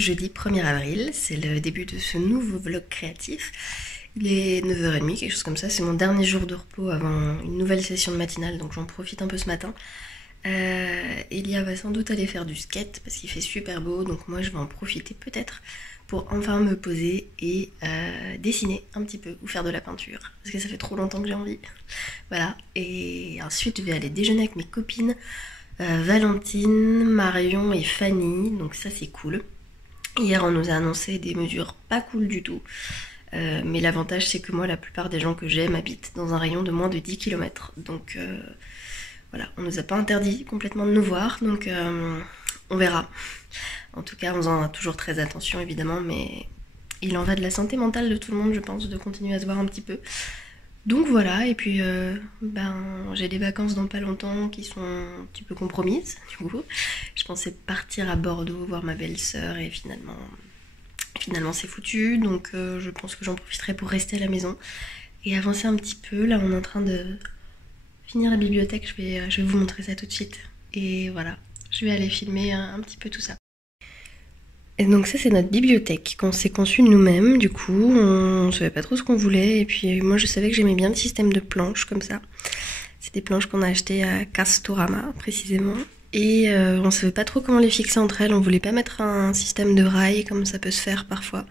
jeudi 1er avril, c'est le début de ce nouveau vlog créatif. Il est 9h30, quelque chose comme ça, c'est mon dernier jour de repos avant une nouvelle session de matinale, donc j'en profite un peu ce matin. Elia va sans doute aller faire du skate parce qu'il fait super beau, donc moi je vais en profiter peut-être pour enfin me poser et dessiner un petit peu ou faire de la peinture parce que ça fait trop longtemps que j'ai envie. Voilà, et ensuite je vais aller déjeuner avec mes copines Valentine, Marion et Fanny, donc ça c'est cool. Hier on nous a annoncé des mesures pas cool du tout, mais l'avantage c'est que moi la plupart des gens que j'aime habitent dans un rayon de moins de 10 km, donc voilà, on nous a pas interdit complètement de nous voir, donc on verra. En tout cas on en a toujours très attention évidemment, mais il en va de la santé mentale de tout le monde je pense, de continuer à se voir un petit peu. Donc voilà, et puis j'ai des vacances dans pas longtemps qui sont un petit peu compromises, du coup. Je pensais partir à Bordeaux voir ma belle-sœur et finalement c'est foutu, donc je pense que j'en profiterai pour rester à la maison et avancer un petit peu. Là on est en train de finir la bibliothèque, je vais vous montrer ça tout de suite. Et voilà, je vais aller filmer un petit peu tout ça. Et donc ça c'est notre bibliothèque qu'on s'est conçue nous-mêmes, du coup on savait pas trop ce qu'on voulait et puis moi je savais que j'aimais bien le système de planches comme ça. C'est des planches qu'on a achetées à Castorama précisément et on savait pas trop comment les fixer entre elles, on voulait pas mettre un système de rails comme ça peut se faire parfois.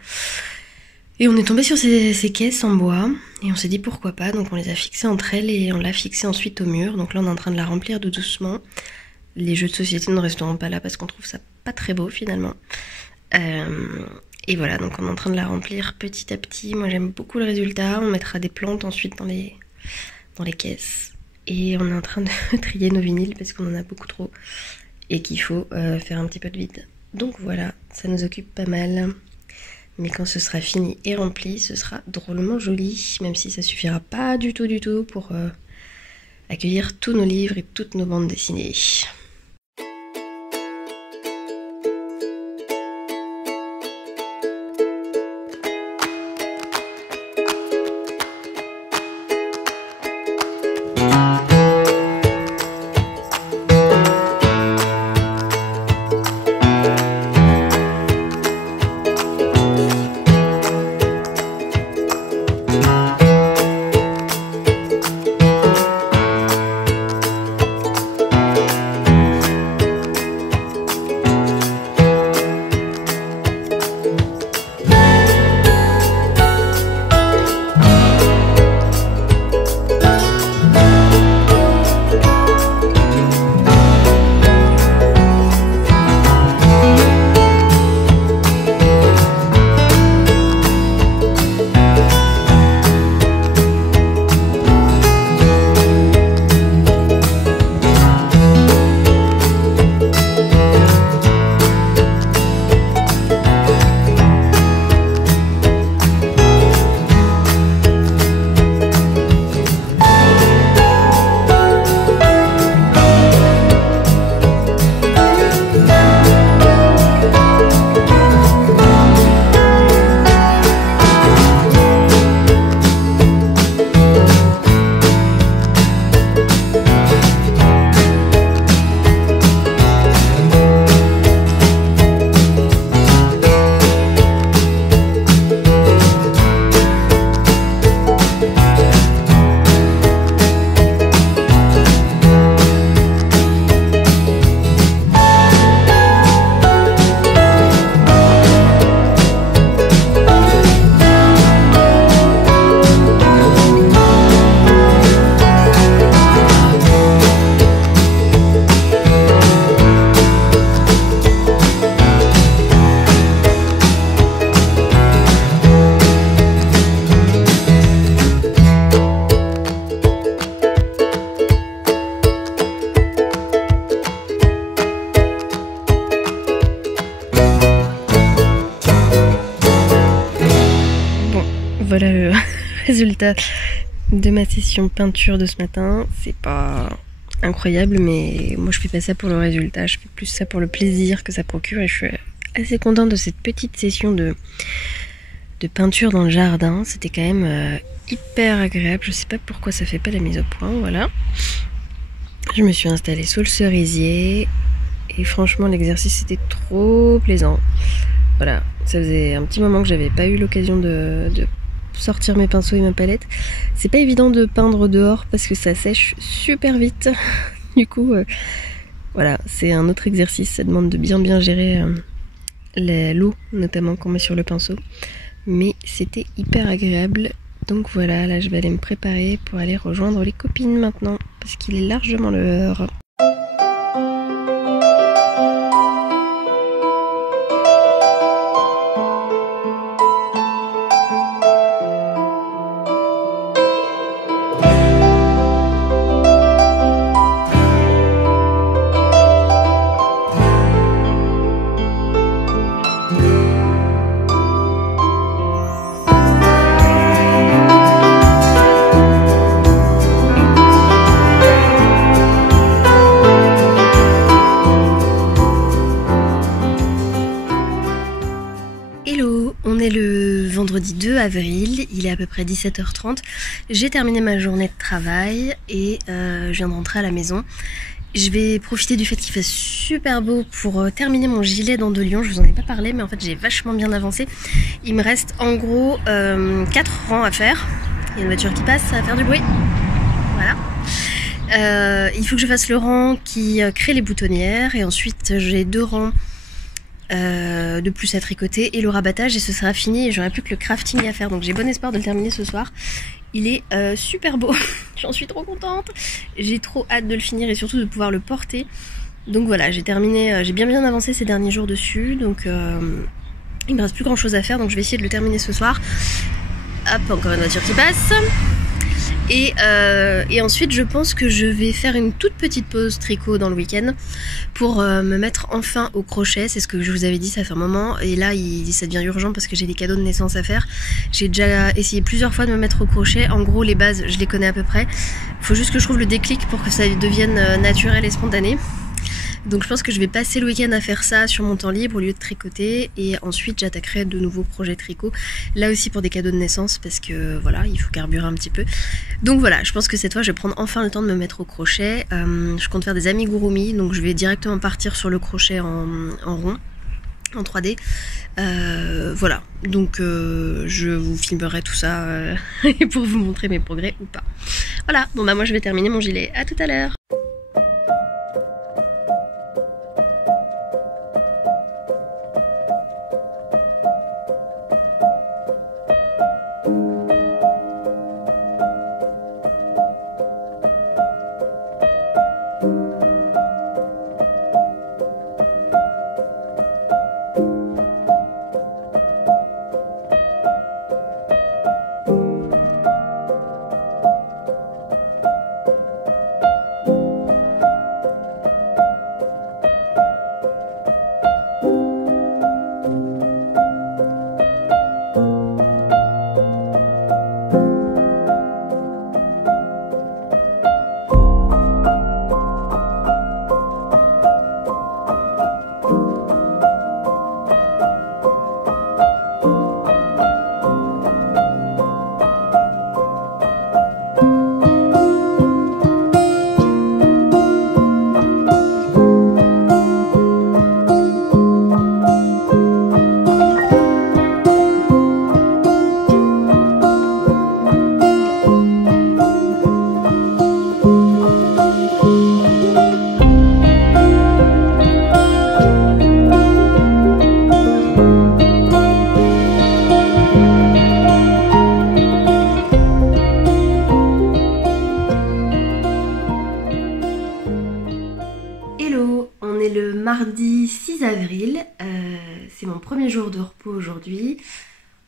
Et on est tombé sur ces caisses en bois et on s'est dit pourquoi pas, donc on les a fixées entre elles et on l'a fixée ensuite au mur, donc là on est en train de la remplir tout doucement. Les jeux de société ne resteront pas là parce qu'on trouve ça pas très beau finalement. Et voilà, donc on est en train de la remplir petit à petit. Moi j'aime beaucoup le résultat. On mettra des plantes ensuite dans les caisses. Et on est en train de trier nos vinyles parce qu'on en a beaucoup trop et qu'il faut faire un petit peu de vide. Donc voilà, ça nous occupe pas mal. Mais quand ce sera fini et rempli, ce sera drôlement joli, même si ça suffira pas du tout pour accueillir tous nos livres et toutes nos bandes dessinées. Voilà le résultat de ma session peinture de ce matin. C'est pas incroyable, mais moi je fais pas ça pour le résultat, je fais plus ça pour le plaisir que ça procure et je suis assez contente de cette petite session de peinture dans le jardin. C'était quand même hyper agréable, je sais pas pourquoi ça fait pas la mise au point, voilà. Je me suis installée sous le cerisier et franchement l'exercice était trop plaisant. Voilà, ça faisait un petit moment que j'avais pas eu l'occasion de sortir mes pinceaux et ma palette. C'est pas évident de peindre dehors parce que ça sèche super vite. Du coup, voilà, c'est un autre exercice. Ça demande de bien gérer l'eau, notamment qu'on met sur le pinceau. Mais c'était hyper agréable. Donc voilà, là je vais aller me préparer pour aller rejoindre les copines maintenant parce qu'il est largement l'heure. Hello, on est le vendredi 2 avril, il est à peu près 17h30. J'ai terminé ma journée de travail et je viens de rentrer à la maison. Je vais profiter du fait qu'il fasse super beau pour terminer mon gilet dent de lion. Je vous en ai pas parlé, mais en fait j'ai vachement bien avancé. Il me reste en gros 4 rangs à faire. Il y a une voiture qui passe, ça va faire du bruit. Voilà. Il faut que je fasse le rang qui crée les boutonnières et ensuite j'ai 2 rangs de plus à tricoter et le rabattage et ce sera fini et j'aurai plus que le crafting à faire, donc j'ai bon espoir de le terminer ce soir. Il est super beau, j'en suis trop contente, j'ai trop hâte de le finir et surtout de pouvoir le porter. Donc voilà, j'ai terminé, j'ai bien avancé ces derniers jours dessus, donc il me reste plus grand chose à faire, donc je vais essayer de le terminer ce soir. Hop, encore une voiture qui passe. Et ensuite je pense que je vais faire une toute petite pause tricot dans le week-end pour me mettre enfin au crochet. C'est ce que je vous avais dit, ça fait un moment et là ça devient urgent parce que j'ai des cadeaux de naissance à faire. J'ai déjà essayé plusieurs fois de me mettre au crochet. En gros les bases je les connais à peu près. Il faut juste que je trouve le déclic pour que ça devienne naturel et spontané. Donc je pense que je vais passer le week-end à faire ça sur mon temps libre au lieu de tricoter et ensuite j'attaquerai de nouveaux projets tricot, là aussi pour des cadeaux de naissance parce que voilà, il faut carburer un petit peu. Donc voilà, je pense que cette fois je vais prendre enfin le temps de me mettre au crochet. Je compte faire des amigurumi, donc je vais directement partir sur le crochet en rond, en 3D. Voilà, donc je vous filmerai tout ça pour vous montrer mes progrès ou pas. Voilà, bon bah moi je vais terminer mon gilet, à tout à l'heure. Mardi 6 avril, c'est mon premier jour de repos aujourd'hui.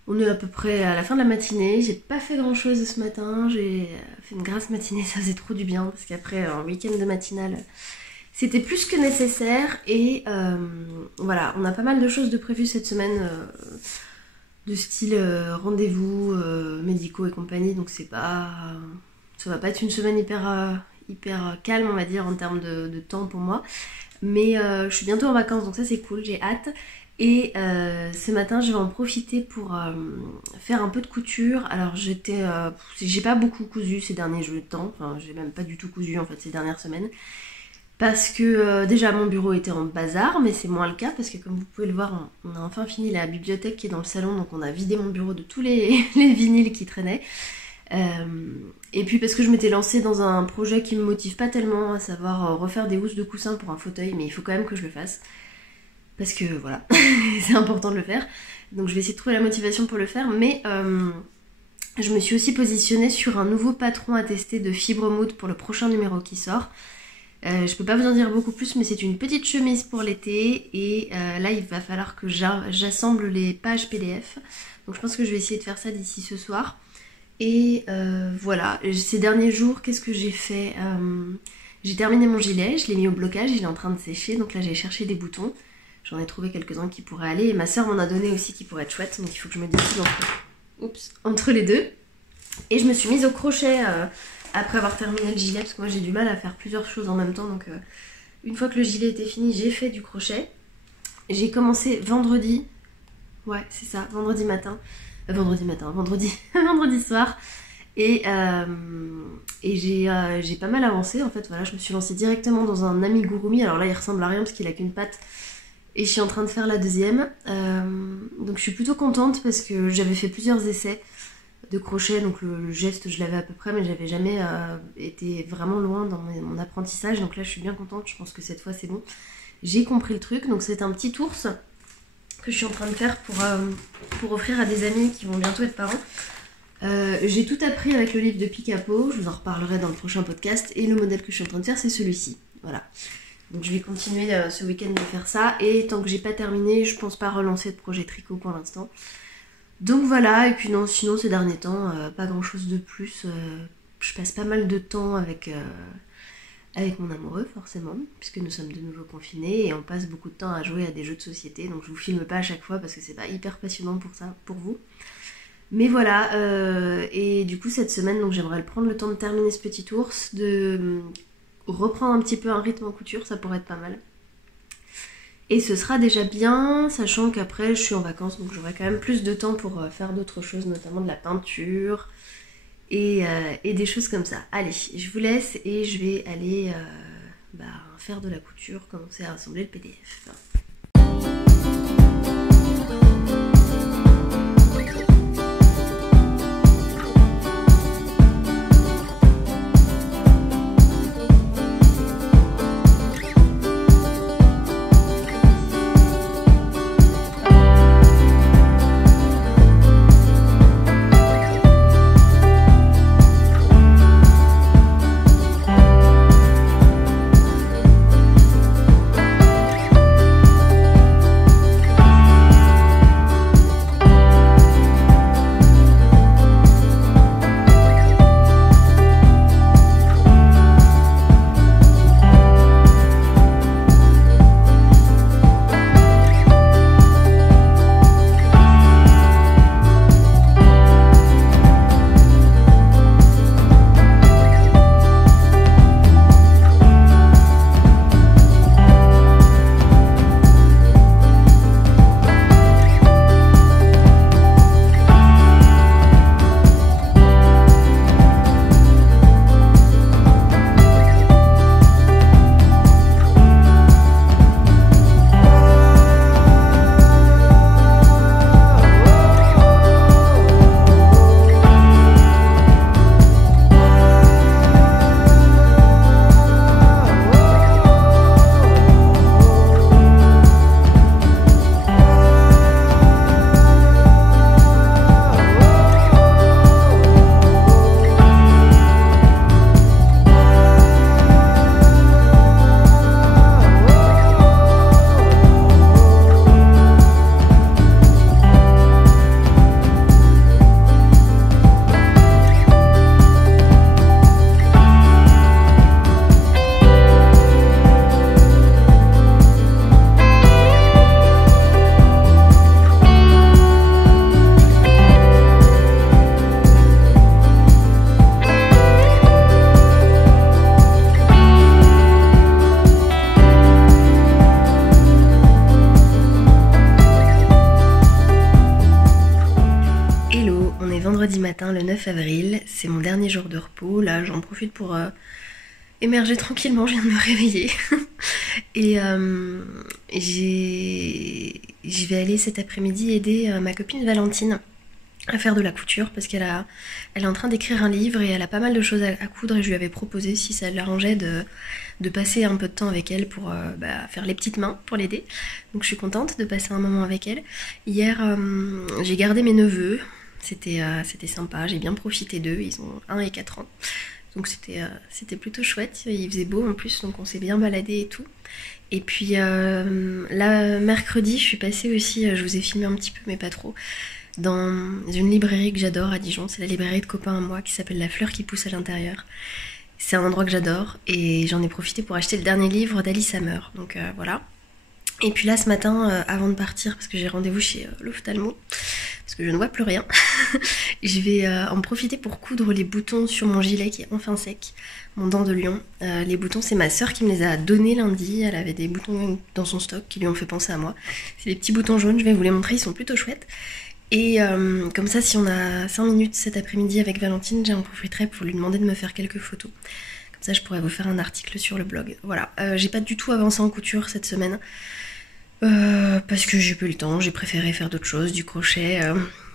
On est à peu près à la fin de la matinée, j'ai pas fait grand chose ce matin, j'ai fait une grasse matinée, ça faisait trop du bien parce qu'après un week-end de matinale c'était plus que nécessaire et voilà, on a pas mal de choses de prévues cette semaine de style rendez-vous médicaux et compagnie, donc ça va pas être une semaine hyper calme on va dire en termes de temps pour moi. Mais je suis bientôt en vacances donc ça c'est cool, j'ai hâte. Et ce matin je vais en profiter pour faire un peu de couture. Alors j'ai pas beaucoup cousu ces derniers temps, enfin j'ai même pas du tout cousu en fait ces dernières semaines. parce que déjà mon bureau était en bazar, mais c'est moins le cas parce que comme vous pouvez le voir, on a enfin fini la bibliothèque qui est dans le salon, donc on a vidé mon bureau de tous les vinyles qui traînaient. Et puis parce que je m'étais lancée dans un projet qui me motive pas tellement, à savoir refaire des housses de coussin pour un fauteuil, mais il faut quand même que je le fasse. Parce que voilà, c'est important de le faire. Donc je vais essayer de trouver la motivation pour le faire, mais je me suis aussi positionnée sur un nouveau patron à tester de fibre moude pour le prochain numéro qui sort. Je peux pas vous en dire beaucoup plus, mais c'est une petite chemise pour l'été et là il va falloir que j'assemble les pages PDF. Donc je pense que je vais essayer de faire ça d'ici ce soir. Et voilà, ces derniers jours, qu'est-ce que j'ai fait? J'ai terminé mon gilet, je l'ai mis au blocage, il est en train de sécher, donc là j'ai cherché des boutons. J'en ai trouvé quelques-uns qui pourraient aller et ma soeur m'en a donné aussi qui pourraient être chouettes, donc il faut que je me décide entre les deux. Et je me suis mise au crochet après avoir terminé le gilet, parce que moi j'ai du mal à faire plusieurs choses en même temps, donc une fois que le gilet était fini, j'ai fait du crochet. J'ai commencé vendredi, ouais c'est ça, vendredi soir, et j'ai pas mal avancé en fait. Voilà, je me suis lancée directement dans un amigurumi. Alors là il ressemble à rien parce qu'il a qu'une patte et je suis en train de faire la deuxième, donc je suis plutôt contente parce que j'avais fait plusieurs essais de crochet, donc le geste je l'avais à peu près, mais j'avais jamais été vraiment loin dans mon apprentissage, donc là je suis bien contente. Je pense que cette fois c'est bon, j'ai compris le truc. Donc c'est un petit ours que je suis en train de faire pour offrir à des amis qui vont bientôt être parents. J'ai tout appris avec le livre de Picapo, je vous en reparlerai dans le prochain podcast, et le modèle que je suis en train de faire c'est celui-ci, voilà. Donc je vais continuer ce week-end de faire ça, et tant que j'ai pas terminé, je pense pas relancer de projet tricot pour l'instant. Donc voilà, et puis non, sinon ces derniers temps, pas grand chose de plus. Je passe pas mal de temps avec mon amoureux forcément, puisque nous sommes de nouveau confinés, et on passe beaucoup de temps à jouer à des jeux de société, donc je vous filme pas à chaque fois parce que c'est pas hyper passionnant pour vous. Mais voilà, et du coup cette semaine, donc j'aimerais prendre le temps de terminer ce petit ours, de reprendre un petit peu un rythme en couture, ça pourrait être pas mal. Et ce sera déjà bien, sachant qu'après je suis en vacances, donc j'aurai quand même plus de temps pour faire d'autres choses, notamment de la peinture et des choses comme ça. Allez, je vous laisse et je vais aller faire de la couture, commencer à assembler le PDF. Vendredi matin, le 9 avril, c'est mon dernier jour de repos. Là, j'en profite pour émerger tranquillement, je viens de me réveiller. Et je vais aller cet après-midi aider ma copine Valentine à faire de la couture parce elle est en train d'écrire un livre et elle a pas mal de choses à coudre et je lui avais proposé si ça l'arrangeait de passer un peu de temps avec elle pour faire les petites mains pour l'aider. Donc je suis contente de passer un moment avec elle. Hier j'ai gardé mes neveux, c'était sympa, j'ai bien profité d'eux, ils ont 1 et 4 ans. Donc c'était plutôt chouette, il faisait beau en plus donc on s'est bien baladé et tout. Et puis là mercredi je suis passée aussi, je vous ai filmé un petit peu mais pas trop, dans une librairie que j'adore à Dijon, c'est la librairie de copains à moi qui s'appelle La Fleur qui pousse à l'intérieur. C'est un endroit que j'adore et j'en ai profité pour acheter le dernier livre d'Alice Hammer, donc voilà. Et puis là ce matin, avant de partir, parce que j'ai rendez-vous chez l'ophtalmo, parce que je ne vois plus rien, je vais en profiter pour coudre les boutons sur mon gilet qui est enfin sec, mon dent de lion. Les boutons, c'est ma soeur qui me les a donnés lundi, elle avait des boutons dans son stock qui lui ont fait penser à moi. C'est des petits boutons jaunes, je vais vous les montrer, ils sont plutôt chouettes. Et comme ça, si on a 5 minutes cet après-midi avec Valentine, j'en profiterai pour lui demander de me faire quelques photos. Comme ça, je pourrais vous faire un article sur le blog. Voilà, j'ai pas du tout avancé en couture cette semaine. Parce que j'ai peu le temps, j'ai préféré faire d'autres choses, du crochet,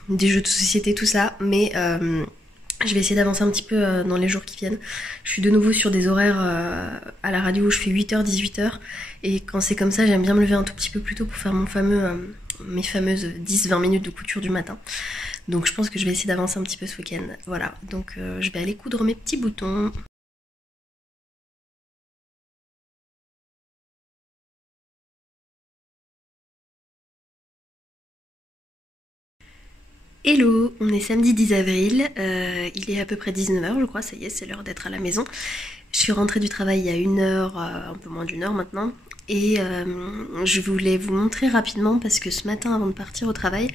des jeux de société, tout ça. Mais je vais essayer d'avancer un petit peu dans les jours qui viennent. Je suis de nouveau sur des horaires à la radio où je fais 8h, 18h. Et quand c'est comme ça, j'aime bien me lever un tout petit peu plus tôt pour faire mes fameuses 10-20 minutes de couture du matin. Donc je pense que je vais essayer d'avancer un petit peu ce week-end. Voilà, donc je vais aller coudre mes petits boutons. Hello, on est samedi 10 avril, il est à peu près 19h je crois, ça y est, c'est l'heure d'être à la maison. Je suis rentrée du travail il y a 1 heure, un peu moins d'1 heure maintenant, et je voulais vous montrer rapidement parce que ce matin avant de partir au travail,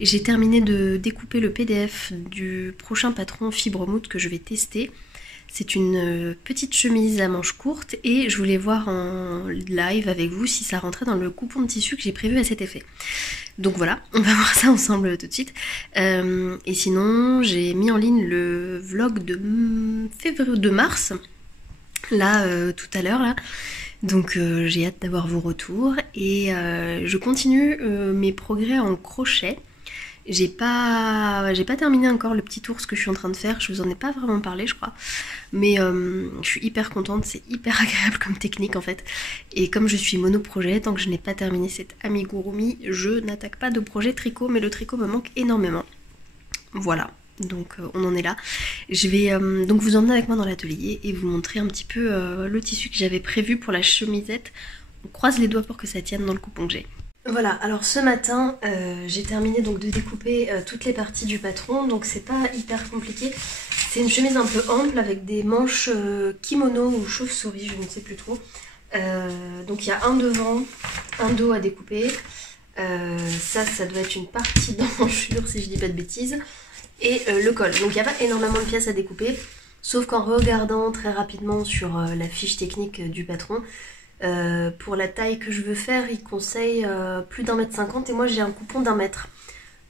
j'ai terminé de découper le PDF du prochain patron Fibre Mood que je vais tester. C'est une petite chemise à manches courtes et je voulais voir en live avec vous si ça rentrait dans le coupon de tissu que j'ai prévu à cet effet. Donc voilà, on va voir ça ensemble tout de suite. Et sinon, j'ai mis en ligne le vlog de mars, là, tout à l'heure, là. Donc j'ai hâte d'avoir vos retours. Et je continue mes progrès en crochet. J'ai pas terminé encore le petit ours que je suis en train de faire, je vous en ai pas vraiment parlé je crois, mais je suis hyper contente, c'est hyper agréable comme technique en fait, et comme je suis monoprojet, tant que je n'ai pas terminé cet amigurumi, je n'attaque pas de projet tricot, mais le tricot me manque énormément. Voilà, donc on en est là. Je vais donc vous emmener avec moi dans l'atelier et vous montrer un petit peu le tissu que j'avais prévu pour la chemisette. On croise les doigts pour que ça tienne dans le coupon que j'ai. Voilà, alors ce matin, j'ai terminé donc de découper toutes les parties du patron, donc c'est pas hyper compliqué. C'est une chemise un peu ample avec des manches kimono ou chauve-souris, je ne sais plus trop. Donc il y a un devant, un dos à découper. Ça doit être une partie d'emmanchure si je dis pas de bêtises. Et le col, donc il n'y a pas énormément de pièces à découper, sauf qu'en regardant très rapidement sur la fiche technique du patron, pour la taille que je veux faire, il conseille plus d'1,50 m et moi j'ai un coupon d'1 mètre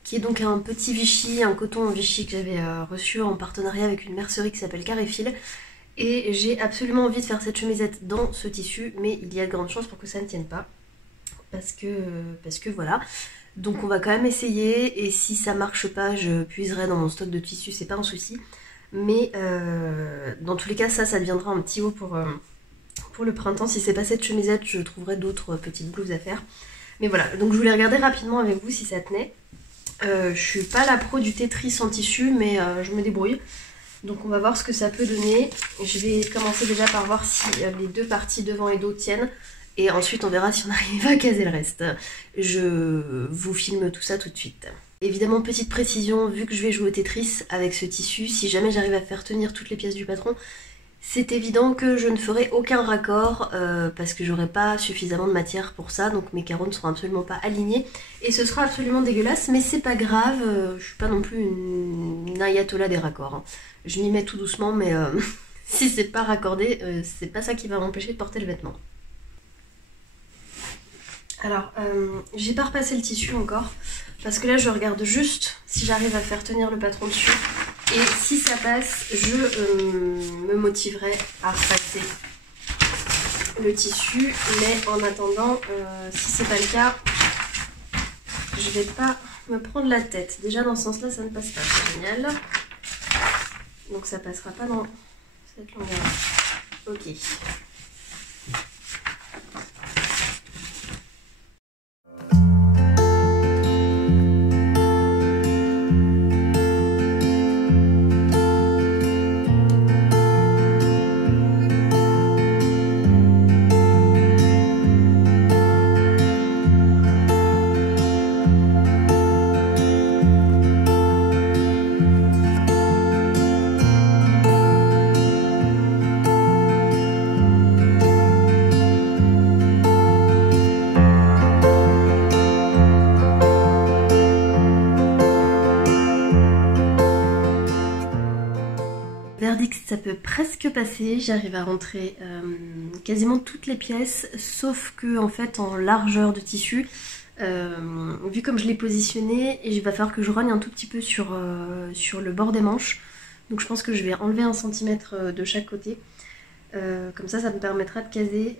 qui est donc un petit Vichy, un coton en Vichy que j'avais reçu en partenariat avec une mercerie qui s'appelle Carré-Fil, et j'ai absolument envie de faire cette chemisette dans ce tissu, mais il y a de grandes chances pour que ça ne tienne pas parce que voilà. Donc on va quand même essayer, et si ça marche pas je puiserai dans mon stock de tissu, c'est pas un souci, mais dans tous les cas ça deviendra un petit haut pour le printemps. Si c'est pas cette chemisette, je trouverai d'autres petites blouses à faire. Mais voilà, donc je voulais regarder rapidement avec vous si ça tenait. Je suis pas la pro du Tetris en tissu, mais je me débrouille. Donc on va voir ce que ça peut donner. Je vais commencer déjà par voir si les deux parties devant et dos tiennent. Et ensuite on verra si on arrive à caser le reste. Je vous filme tout ça tout de suite. Évidemment, petite précision, vu que je vais jouer au Tetris avec ce tissu, si jamais j'arrive à faire tenir toutes les pièces du patron, c'est évident que je ne ferai aucun raccord parce que j'aurai pas suffisamment de matière pour ça, donc mes carreaux ne seront absolument pas alignés et ce sera absolument dégueulasse, mais c'est pas grave, je suis pas non plus une ayatollah des raccords, hein. Je m'y mets tout doucement, mais si c'est pas raccordé, c'est pas ça qui va m'empêcher de porter le vêtement. Alors, j'ai pas repassé le tissu encore, parce que là je regarde juste si j'arrive à faire tenir le patron dessus. Et si ça passe, je me motiverai à repasser le tissu. Mais en attendant, si c'est pas le cas, je vais pas me prendre la tête. Déjà dans ce sens-là, ça ne passe pas. C'est génial. Donc ça passera pas dans cette longueur. Ok. Verdict, ça peut presque passer, j'arrive à rentrer quasiment toutes les pièces, sauf que en fait en largeur de tissu, vu comme je l'ai positionné, et il va falloir que je rogne un tout petit peu sur le bord des manches, donc je pense que je vais enlever 1 cm de chaque côté, comme ça me permettra de caser,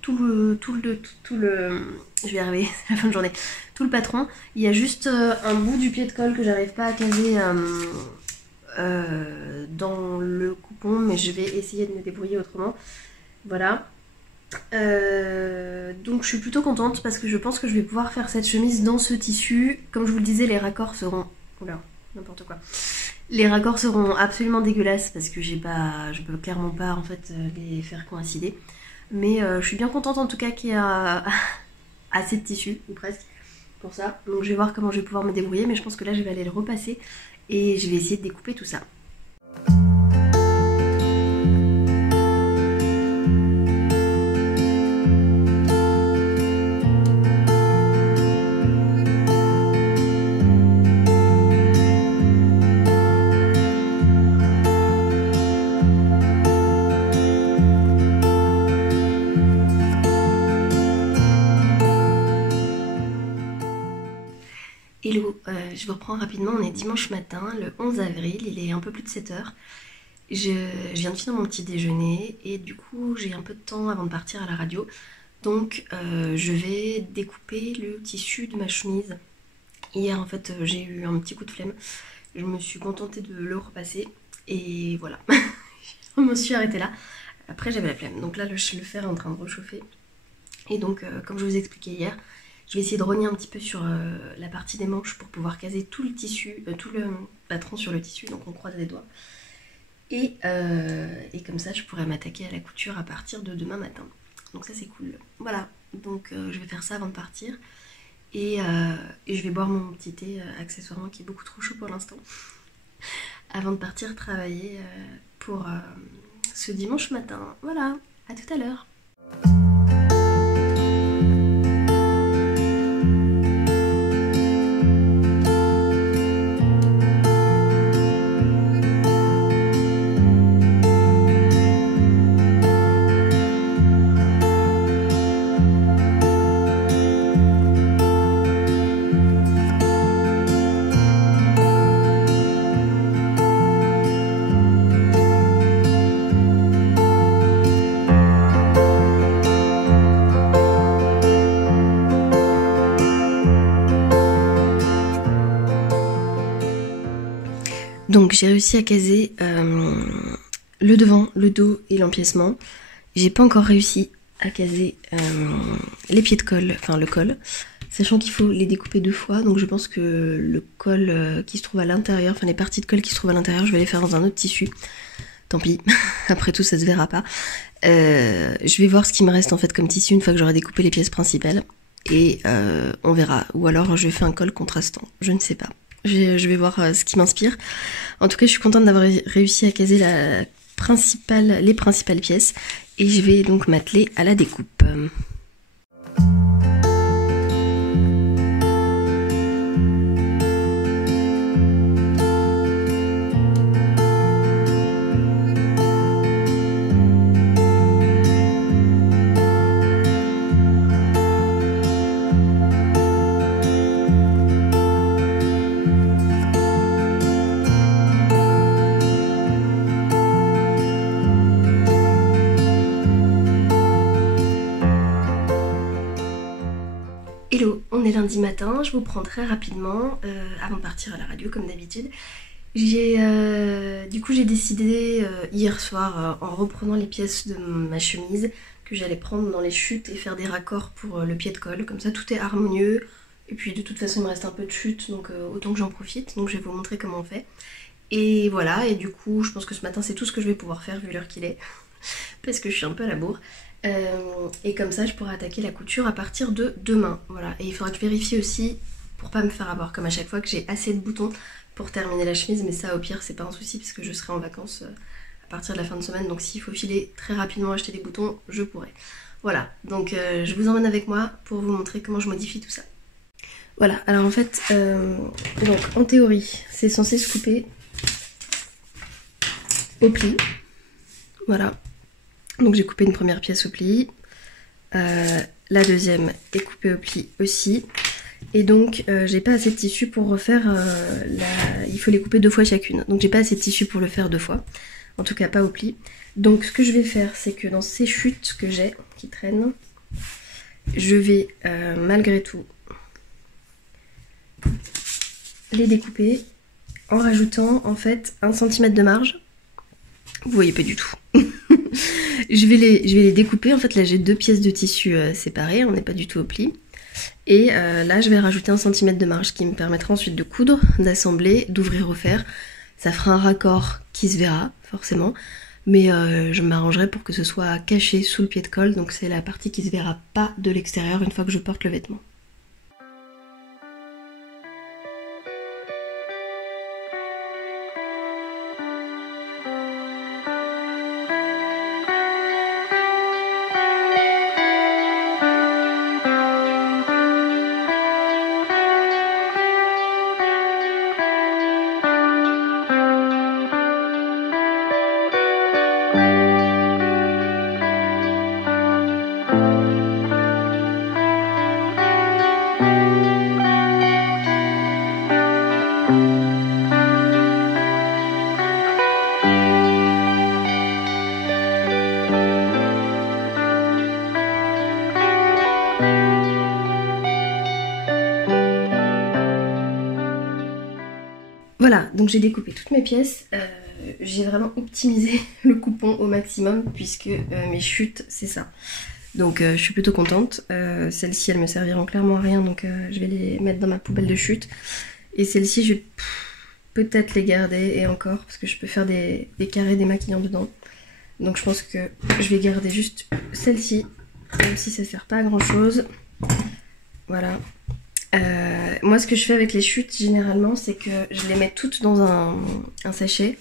tout le, je vais y arriver, c'est la fin de journée, tout le patron. Il y a juste un bout du pied de colle que j'arrive pas à caser dans le coupon, mais je vais essayer de me débrouiller autrement. Voilà. Donc je suis plutôt contente parce que je pense que je vais pouvoir faire cette chemise dans ce tissu. Comme je vous le disais, les raccords seront... Oula, n'importe quoi. Les raccords seront absolument dégueulasses parce que je peux clairement pas en fait les faire coïncider. Mais je suis bien contente en tout cas qu'il y a assez de tissu, ou presque, pour ça. Donc je vais voir comment je vais pouvoir me débrouiller, mais je pense que là je vais aller le repasser et je vais essayer de découper tout ça. Hello, je vous reprends rapidement, on est dimanche matin, le 11 avril, il est un peu plus de 7 h. Je viens de finir mon petit déjeuner et du coup j'ai un peu de temps avant de partir à la radio. Donc je vais découper le tissu de ma chemise. Hier en fait j'ai eu un petit coup de flemme, je me suis contentée de le repasser et voilà. Je me suis arrêtée là, après j'avais la flemme. Donc là le fer est en train de réchauffer. Et donc comme je vous ai expliqué hier, je vais essayer de rogner un petit peu sur la partie des manches pour pouvoir caser tout le tissu, tout le patron sur le tissu, donc on croise les doigts. Et comme ça, je pourrais m'attaquer à la couture à partir de demain matin. Donc ça c'est cool. Voilà, donc je vais faire ça avant de partir. Et je vais boire mon petit thé accessoirement qui est beaucoup trop chaud pour l'instant. Avant de partir travailler pour ce dimanche matin. Voilà, à tout à l'heure. Donc j'ai réussi à caser le devant, le dos et l'empiècement. J'ai pas encore réussi à caser les pieds de colle, enfin le col, sachant qu'il faut les découper 2 fois. Donc je pense que le col qui se trouve à l'intérieur, enfin les parties de colle qui se trouvent à l'intérieur, je vais les faire dans un autre tissu. Tant pis, après tout ça se verra pas. Je vais voir ce qui me reste en fait comme tissu une fois que j'aurai découpé les pièces principales. Et on verra. Ou alors je fais un col contrastant, je ne sais pas. Je vais voir ce qui m'inspire. En tout cas, je suis contente d'avoir réussi à caser les principales pièces. Et je vais donc m'atteler à la découpe. est lundi matin, je vous prends très rapidement, avant de partir à la radio comme d'habitude. Du coup j'ai décidé hier soir, en reprenant les pièces de ma chemise, que j'allais prendre dans les chutes et faire des raccords pour le pied de colle, comme ça tout est harmonieux. Et puis de toute façon il me reste un peu de chute, donc autant que j'en profite, donc je vais vous montrer comment on fait. Et voilà, et du coup je pense que ce matin c'est tout ce que je vais pouvoir faire vu l'heure qu'il est, parce que je suis un peu à la bourre. Et comme ça je pourrai attaquer la couture à partir de demain, voilà. Et il faudra que je vérifie aussi, pour pas me faire avoir comme à chaque fois, que j'ai assez de boutons pour terminer la chemise, mais ça au pire c'est pas un souci parce que je serai en vacances à partir de la fin de semaine, donc s'il faut filer très rapidement acheter des boutons, je pourrai. Voilà, donc je vous emmène avec moi pour vous montrer comment je modifie tout ça. Voilà, alors en fait, donc en théorie, c'est censé se couper au pli. Voilà, donc j'ai coupé une première pièce au pli. La deuxième est coupée au pli aussi. Et donc j'ai pas assez de tissu pour refaire il faut les couper 2 fois chacune. Donc j'ai pas assez de tissu pour le faire 2 fois. En tout cas pas au pli. Donc ce que je vais faire, c'est que dans ces chutes que j'ai qui traînent, je vais malgré tout les découper en rajoutant en fait 1 cm de marge. Vous voyez pas du tout. je vais les découper. En fait là j'ai 2 pièces de tissu séparées, on n'est pas du tout au pli. Et là je vais rajouter 1 cm de marge qui me permettra ensuite de coudre, d'assembler, d'ouvrir, refaire. Ça fera un raccord qui se verra forcément, mais je m'arrangerai pour que ce soit caché sous le pied de colle, donc c'est la partie qui se verra pas de l'extérieur une fois que je porte le vêtement. Voilà, donc j'ai découpé toutes mes pièces, j'ai vraiment optimisé le coupon au maximum puisque mes chutes c'est ça. Donc je suis plutôt contente, celles-ci elles me serviront clairement à rien, donc je vais les mettre dans ma poubelle de chute. Et celles-ci je vais peut-être les garder, et encore, parce que je peux faire des carrés, des maquillants dedans. Donc je pense que je vais garder juste celle-ci, même si ça sert pas à grand chose. Voilà. Moi ce que je fais avec les chutes généralement c'est que je les mets toutes dans un sachet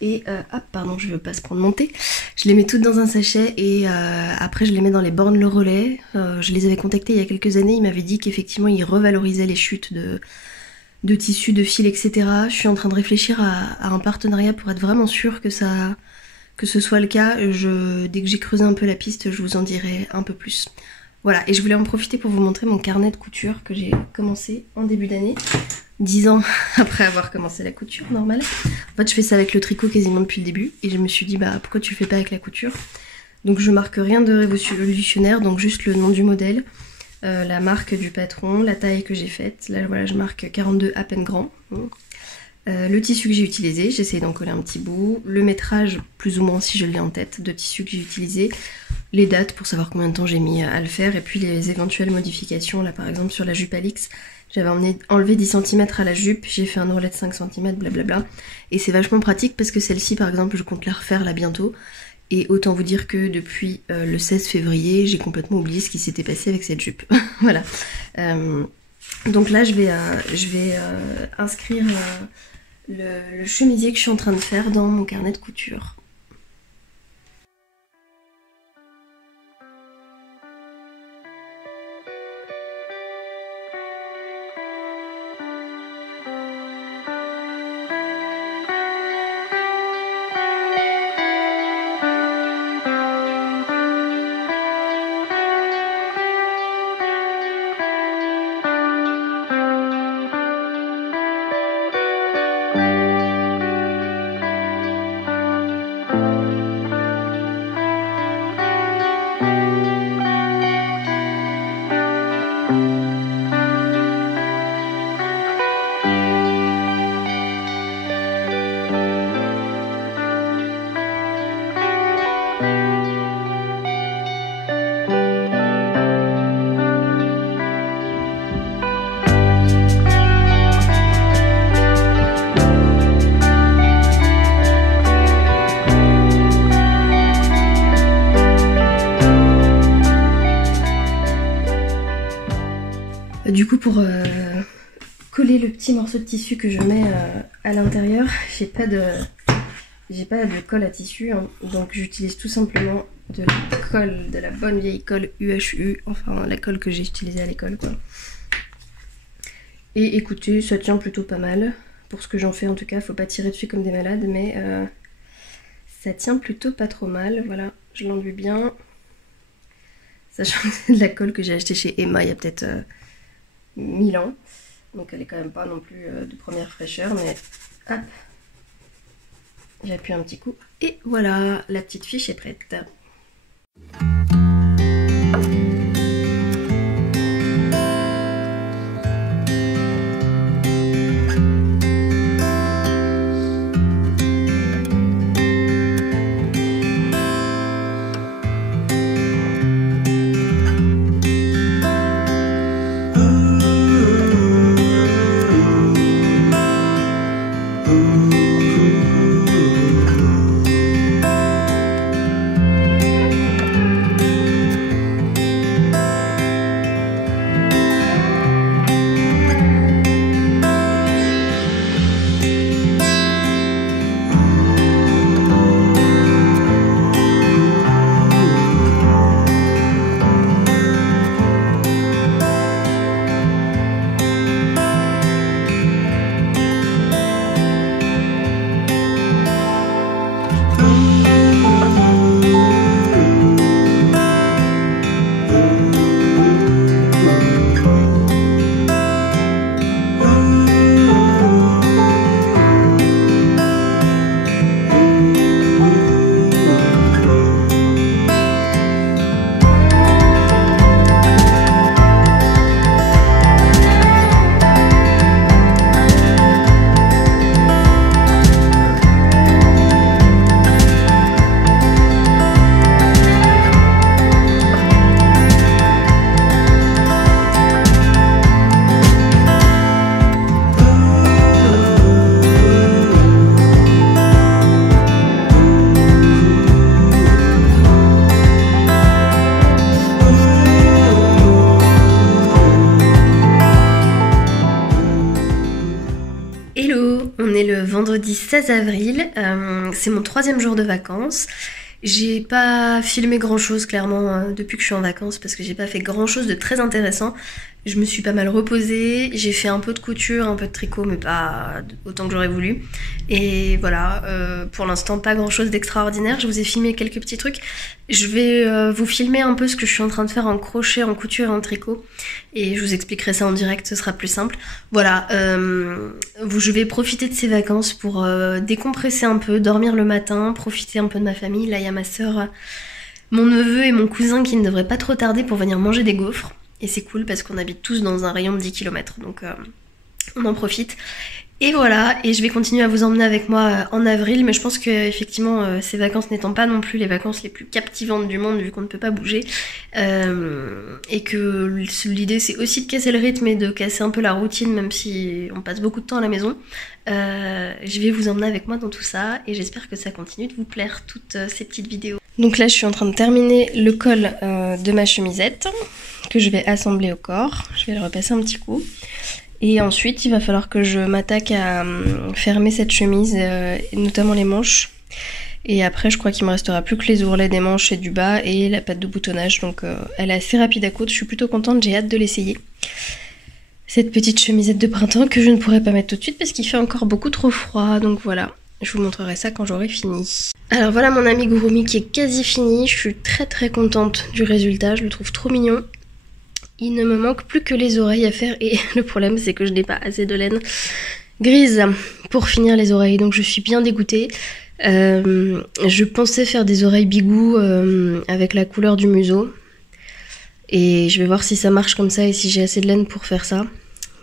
et hop pardon je veux pas se prendre mon thé, je les mets toutes dans un sachet et après je les mets dans les bornes le relais. Je les avais contactés il y a quelques années, ils m'avaient dit qu'effectivement ils revalorisaient les chutes de tissu, de fil, etc. Je suis en train de réfléchir à un partenariat pour être vraiment sûre que ce soit le cas. Dès que j'ai creusé un peu la piste je vous en dirai un peu plus. Voilà, et je voulais en profiter pour vous montrer mon carnet de couture que j'ai commencé en début d'année, 10 ans après avoir commencé la couture normale. En fait, je fais ça avec le tricot quasiment depuis le début, et je me suis dit, bah pourquoi tu le fais pas avec la couture? Donc je marque rien de révolutionnaire, donc juste le nom du modèle, la marque du patron, la taille que j'ai faite. Là, voilà, je marque 42 à peine grand. Le tissu que j'ai utilisé, j'ai essayé d'en coller un petit bout, le métrage plus ou moins si je l'ai en tête de tissu que j'ai utilisé, les dates pour savoir combien de temps j'ai mis à le faire, et puis les éventuelles modifications. Là par exemple sur la jupe Alix, j'avais enlevé 10 cm à la jupe, j'ai fait un ourlet de 5 cm, blablabla, et c'est vachement pratique parce que celle-ci par exemple je compte la refaire là bientôt, et autant vous dire que depuis le 16 février j'ai complètement oublié ce qui s'était passé avec cette jupe. Voilà. Donc là je vais inscrire le chemisier que je suis en train de faire dans mon carnet de couture. Du coup pour coller le petit morceau de tissu que je mets à l'intérieur, j'ai pas de colle à tissu, hein, donc j'utilise tout simplement de la colle, de la bonne vieille colle UHU, enfin la colle que j'ai utilisée à l'école quoi. Et écoutez, ça tient plutôt pas mal, pour ce que j'en fais en tout cas, faut pas tirer dessus comme des malades, mais ça tient plutôt pas trop mal, voilà, je l'enduis bien. Sachant que c'est de la colle que j'ai achetée chez Emma il y a peut-être 1000 ans, donc elle est quand même pas non plus de première fraîcheur, mais hop, j'appuie un petit coup et voilà, la petite fiche est prête. Hello, on est le vendredi 16 avril, c'est mon 3e jour de vacances. J'ai pas filmé grand chose clairement depuis que je suis en vacances parce que j'ai pas fait grand chose de très intéressant. Je me suis pas mal reposée, j'ai fait un peu de couture, un peu de tricot mais pas autant que j'aurais voulu. Et voilà, pour l'instant pas grand chose d'extraordinaire, je vous ai filmé quelques petits trucs. Je vais vous filmer un peu ce que je suis en train de faire en crochet, en couture et en tricot. Et je vous expliquerai ça en direct, ce sera plus simple. Voilà, je vais profiter de ces vacances pour décompresser un peu, dormir le matin, profiter un peu de ma famille. Là il y a ma soeur, mon neveu et mon cousin qui ne devraient pas trop tarder pour venir manger des gaufres. Et c'est cool parce qu'on habite tous dans un rayon de 10 km, donc on en profite. Et voilà, et je vais continuer à vous emmener avec moi en avril, mais je pense que effectivement ces vacances n'étant pas non plus les vacances les plus captivantes du monde vu qu'on ne peut pas bouger, et que l'idée c'est aussi de casser le rythme et de casser un peu la routine même si on passe beaucoup de temps à la maison. Je vais vous emmener avec moi dans tout ça et j'espère que ça continue de vous plaire toutes ces petites vidéos. Donc là je suis en train de terminer le col de ma chemisette que je vais assembler au corps, je vais le repasser un petit coup. Et ensuite, il va falloir que je m'attaque à fermer cette chemise, notamment les manches. Et après, je crois qu'il me restera plus que les ourlets des manches et du bas et la patte de boutonnage. Donc elle est assez rapide à coudre, je suis plutôt contente, j'ai hâte de l'essayer. Cette petite chemisette de printemps que je ne pourrais pas mettre tout de suite parce qu'il fait encore beaucoup trop froid. Donc voilà, je vous montrerai ça quand j'aurai fini. Alors voilà mon amigurumi qui est quasi fini. Je suis très contente du résultat, je le trouve trop mignon. Il ne me manque plus que les oreilles à faire et le problème c'est que je n'ai pas assez de laine grise pour finir les oreilles, donc je suis bien dégoûtée. Je pensais faire des oreilles bigou avec la couleur du museau et je vais voir si ça marche comme ça et si j'ai assez de laine pour faire ça.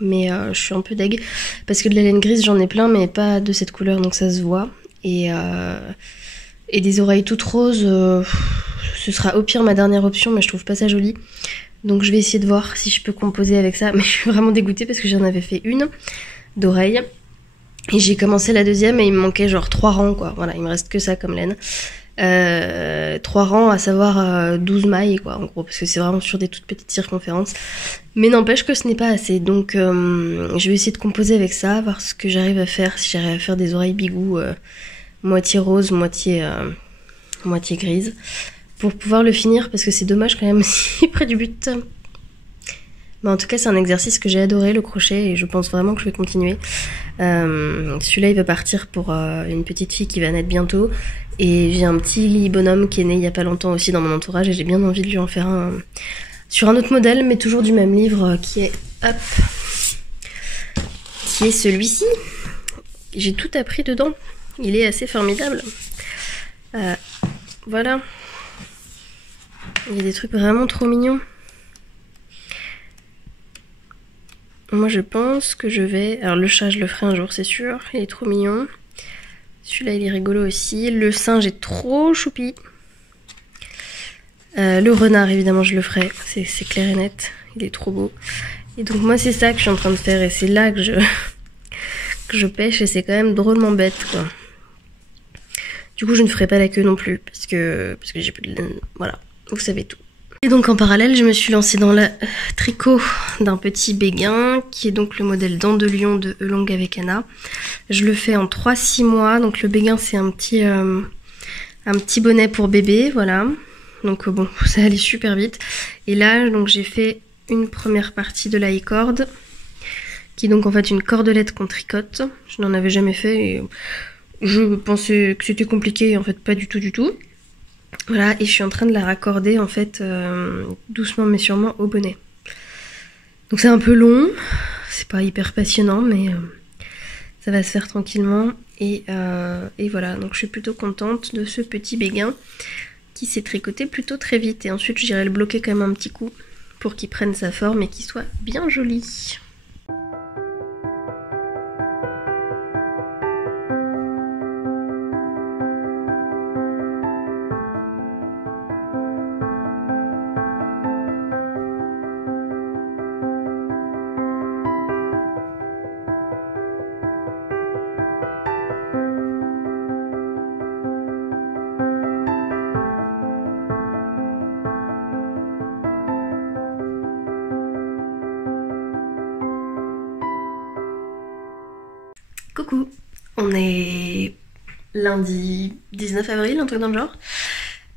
Mais je suis un peu deg parce que de la laine grise j'en ai plein mais pas de cette couleur donc ça se voit. Et des oreilles toutes roses, ce sera au pire ma dernière option mais je trouve pas ça joli. Donc je vais essayer de voir si je peux composer avec ça. Mais je suis vraiment dégoûtée parce que j'en avais fait une d'oreille. Et j'ai commencé la deuxième et il me manquait genre 3 rangs quoi. Voilà, il me reste que ça comme laine. 3 rangs, à savoir 12 mailles, quoi, en gros, parce que c'est vraiment sur des toutes petites circonférences. Mais n'empêche que ce n'est pas assez, donc je vais essayer de composer avec ça, voir ce que j'arrive à faire, si j'arrive à faire des oreilles bigou moitié rose, moitié grise, pour pouvoir le finir, parce que c'est dommage quand même si près du but. Mais en tout cas, c'est un exercice que j'ai adoré, le crochet, et je pense vraiment que je vais continuer. Celui-là, il va partir pour une petite fille qui va naître bientôt. Et j'ai un petit bonhomme qui est né il y a pas longtemps aussi dans mon entourage, et j'ai bien envie de lui en faire un sur un autre modèle, mais toujours du même livre, qui est celui-ci. J'ai tout appris dedans. Il est assez formidable. Voilà. Il y a des trucs vraiment trop mignons. Moi je pense que je vais... Alors le chat je le ferai un jour c'est sûr, il est trop mignon. Celui-là il est rigolo aussi. Le singe est trop choupi. Le renard évidemment je le ferai, c'est clair et net, il est trop beau. Et donc moi c'est ça que je suis en train de faire et c'est là que je pêche et c'est quand même drôlement bête quoi. Du coup je ne ferai pas la queue non plus parce que j'ai plus de... Voilà, vous savez tout. Et donc en parallèle, je me suis lancée dans le tricot d'un petit béguin, qui est donc le modèle Dents de Lion de Elong avec Anna. Je le fais en 3-6 mois, donc le béguin c'est un petit bonnet pour bébé, voilà. Donc bon, ça allait super vite. Et là, donc j'ai fait une première partie de la e-corde, qui est donc en fait une cordelette qu'on tricote. Je n'en avais jamais fait et je pensais que c'était compliqué, en fait pas du tout. Voilà, et je suis en train de la raccorder en fait doucement mais sûrement au bonnet. Donc c'est un peu long, c'est pas hyper passionnant mais ça va se faire tranquillement. Et voilà, donc je suis plutôt contente de ce petit béguin qui s'est tricoté plutôt très vite. Et ensuite j'irai le bloquer quand même un petit coup pour qu'il prenne sa forme et qu'il soit bien joli. Coucou, on est lundi 19 avril, un truc dans le genre.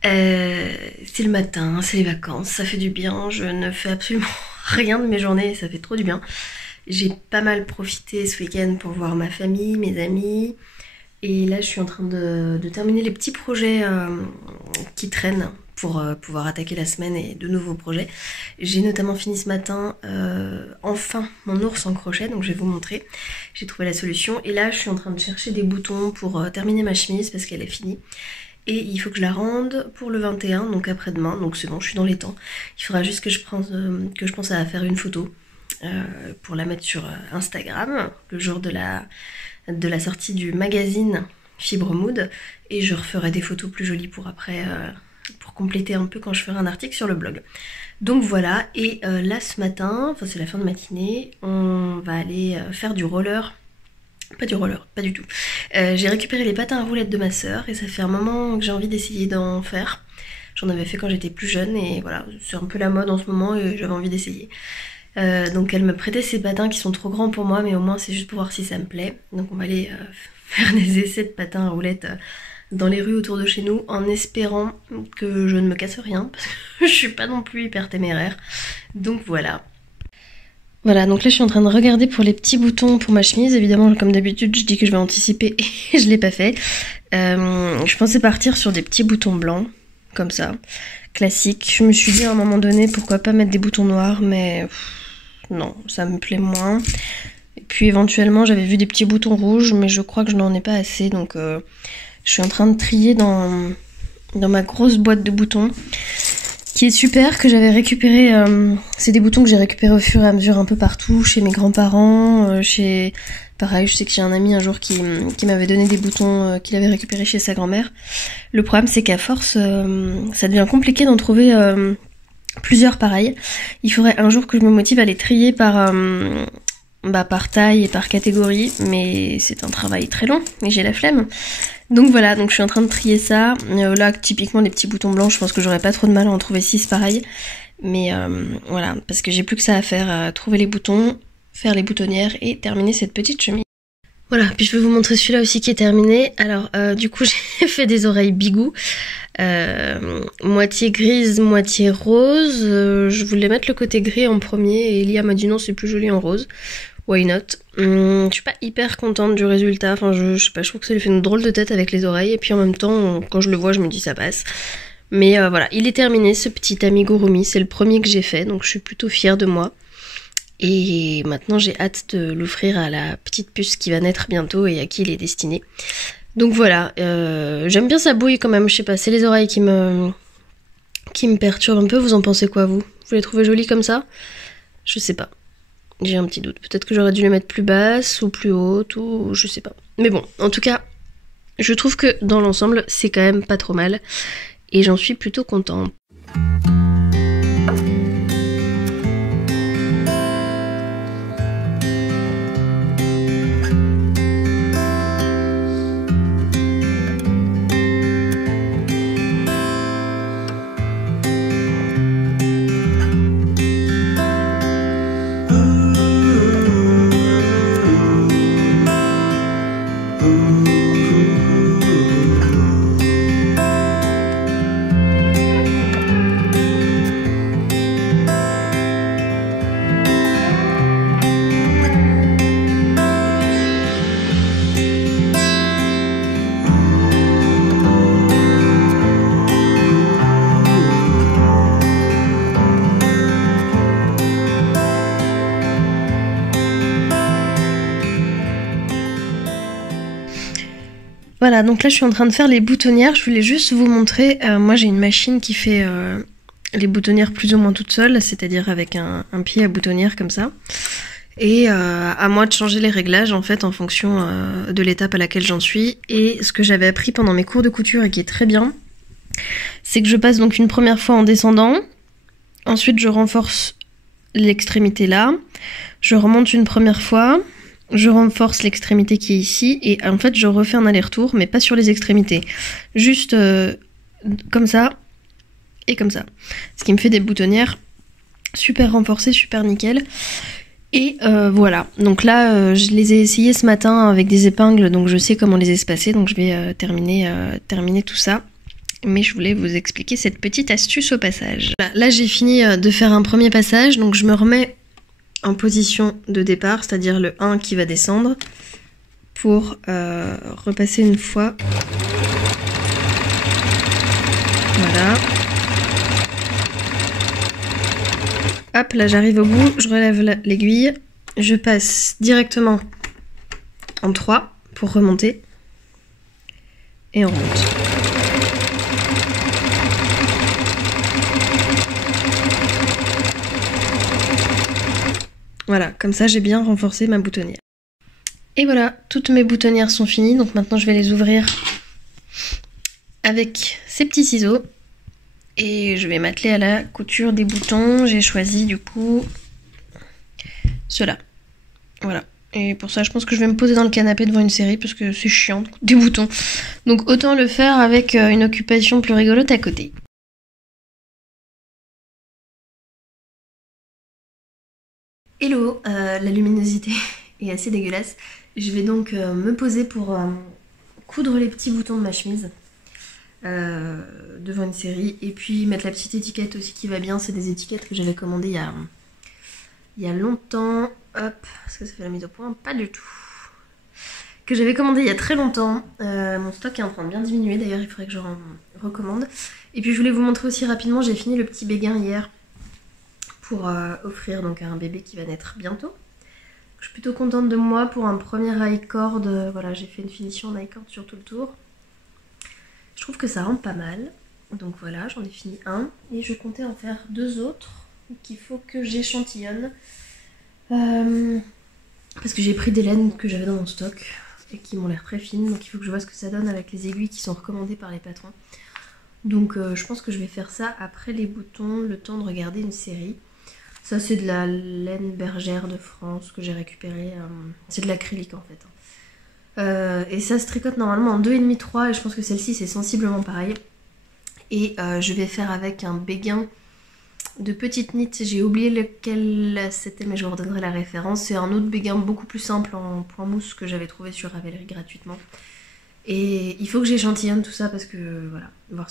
C'est le matin, c'est les vacances, ça fait du bien, je ne fais absolument rien de mes journées, ça fait trop du bien. J'ai pas mal profité ce week-end pour voir ma famille, mes amis, et là je suis en train de terminer les petits projets qui traînent pour pouvoir attaquer la semaine et de nouveaux projets. J'ai notamment fini ce matin enfin mon ours en crochet, donc je vais vous montrer. J'ai trouvé la solution et là je suis en train de chercher des boutons pour terminer ma chemise parce qu'elle est finie. Et il faut que je la rende pour le 21, donc après-demain, donc c'est bon, je suis dans les temps. Il faudra juste que je pense à faire une photo pour la mettre sur Instagram, le jour de la sortie du magazine Fibre Mood, et je referai des photos plus jolies pour après, pour compléter un peu quand je ferai un article sur le blog. Donc voilà, et là ce matin, enfin c'est la fin de matinée, on va aller faire du roller. Pas du roller, pas du tout. J'ai récupéré les patins à roulettes de ma sœur et ça fait un moment que j'ai envie d'essayer d'en faire. J'en avais fait quand j'étais plus jeune et voilà, c'est un peu la mode en ce moment et j'avais envie d'essayer. Donc elle me prêtait ces patins qui sont trop grands pour moi, mais au moins c'est juste pour voir si ça me plaît. Donc on va aller faire des essais de patins à roulettes dans les rues autour de chez nous en espérant que je ne me casse rien parce que je suis pas non plus hyper téméraire. Donc voilà. Voilà, donc là je suis en train de regarder pour les petits boutons pour ma chemise. Évidemment, comme d'habitude, je dis que je vais anticiper et je l'ai pas fait. Je pensais partir sur des petits boutons blancs, comme ça, classique. Je me suis dit à un moment donné, pourquoi pas mettre des boutons noirs, mais non, ça me plaît moins. Et puis éventuellement, j'avais vu des petits boutons rouges, mais je crois que je n'en ai pas assez, donc je suis en train de trier dans ma grosse boîte de boutons. Qui est super, que j'avais récupéré, c'est des boutons que j'ai récupérés au fur et à mesure un peu partout, chez mes grands-parents, pareil, je sais que j'ai un ami un jour qui m'avait donné des boutons qu'il avait récupérés chez sa grand-mère. Le problème c'est qu'à force, ça devient compliqué d'en trouver plusieurs pareils. Il faudrait un jour que je me motive à les trier par taille et par catégorie, mais c'est un travail très long et j'ai la flemme. Donc voilà, donc je suis en train de trier ça. Là, typiquement, les petits boutons blancs, je pense que j'aurais pas trop de mal à en trouver 6 pareil. Mais voilà, parce que j'ai plus que ça à faire, trouver les boutons, faire les boutonnières et terminer cette petite chemise. Voilà, puis je vais vous montrer celui-là aussi qui est terminé. Alors, du coup, j'ai fait des oreilles bigou. Moitié grise, moitié rose. Je voulais mettre le côté gris en premier et Elia m'a dit non, c'est plus joli en rose. Why not? Je suis pas hyper contente du résultat. Enfin, je sais pas, je trouve que ça lui fait une drôle de tête avec les oreilles. Et puis en même temps, quand je le vois, je me dis ça passe. Mais voilà, il est terminé ce petit amigurumi. C'est le premier que j'ai fait, donc je suis plutôt fière de moi. Et maintenant, j'ai hâte de l'offrir à la petite puce qui va naître bientôt et à qui il est destiné. Donc voilà, j'aime bien sa bouille quand même. Je sais pas, c'est les oreilles qui me perturbent un peu. Vous en pensez quoi, vous? Vous les trouvez jolies comme ça? Je sais pas. J'ai un petit doute. Peut-être que j'aurais dû les mettre plus basses ou plus hautes ou je sais pas. Mais bon, en tout cas, je trouve que dans l'ensemble, c'est quand même pas trop mal. Et j'en suis plutôt contente. Voilà, donc là je suis en train de faire les boutonnières. Je voulais juste vous montrer, moi j'ai une machine qui fait les boutonnières plus ou moins toute seule, c'est-à-dire avec un pied à boutonnière comme ça. Et à moi de changer les réglages en fait en fonction de l'étape à laquelle j'en suis. Et ce que j'avais appris pendant mes cours de couture et qui est très bien, c'est que je passe donc une première fois en descendant, ensuite je renforce l'extrémité là, je remonte une première fois, je renforce l'extrémité qui est ici et en fait je refais un aller-retour mais pas sur les extrémités, juste comme ça et comme ça. Ce qui me fait des boutonnières super renforcées, super nickel. Et voilà, donc là je les ai essayées ce matin avec des épingles, donc je sais comment les espacer, donc je vais terminer tout ça. Mais je voulais vous expliquer cette petite astuce au passage. Là j'ai fini de faire un premier passage, donc je me remets en position de départ, c'est-à-dire le 1 qui va descendre, pour repasser une fois. Voilà. Hop, là j'arrive au bout, je relève l'aiguille, je passe directement en 3 pour remonter, et on remonte. Voilà, comme ça j'ai bien renforcé ma boutonnière. Et voilà, toutes mes boutonnières sont finies, donc maintenant je vais les ouvrir avec ces petits ciseaux. Et je vais m'atteler à la couture des boutons. J'ai choisi du coup ceux-là. Voilà. Et pour ça je pense que je vais me poser dans le canapé devant une série parce que c'est chiant, des boutons. Donc autant le faire avec une occupation plus rigolote à côté. Hello, la luminosité est assez dégueulasse. Je vais donc me poser pour coudre les petits boutons de ma chemise devant une série. Et puis mettre la petite étiquette aussi qui va bien. C'est des étiquettes que j'avais commandées il y a longtemps. Hop, est-ce que ça fait la mise au point? Pas du tout. Que j'avais commandé il y a très longtemps. Mon stock est en train de bien diminuer d'ailleurs, il faudrait que je recommande. Et puis je voulais vous montrer aussi rapidement, j'ai fini le petit béguin hier pour offrir donc à un bébé qui va naître bientôt. Je suis plutôt contente de moi pour un premier high cord. Voilà, j'ai fait une finition en high cord sur tout le tour. Je trouve que ça rend pas mal. Donc voilà, j'en ai fini un. Et je comptais en faire 2 autres qu'il faut que j'échantillonne. Parce que j'ai pris des laines que j'avais dans mon stock et qui m'ont l'air très fines. Donc il faut que je vois ce que ça donne avec les aiguilles qui sont recommandées par les patrons. Donc je pense que je vais faire ça après les boutons, le temps de regarder une série. Ça c'est de la laine bergère de France que j'ai récupérée. C'est de l'acrylique en fait. Et ça se tricote normalement en 2,5-3 et je pense que celle-ci c'est sensiblement pareil. Et je vais faire avec un béguin de petite knit, j'ai oublié lequel c'était mais je vous redonnerai la référence. C'est un autre béguin beaucoup plus simple en point mousse que j'avais trouvé sur Ravelry gratuitement. Et il faut que j'échantillonne tout ça parce que voilà, voir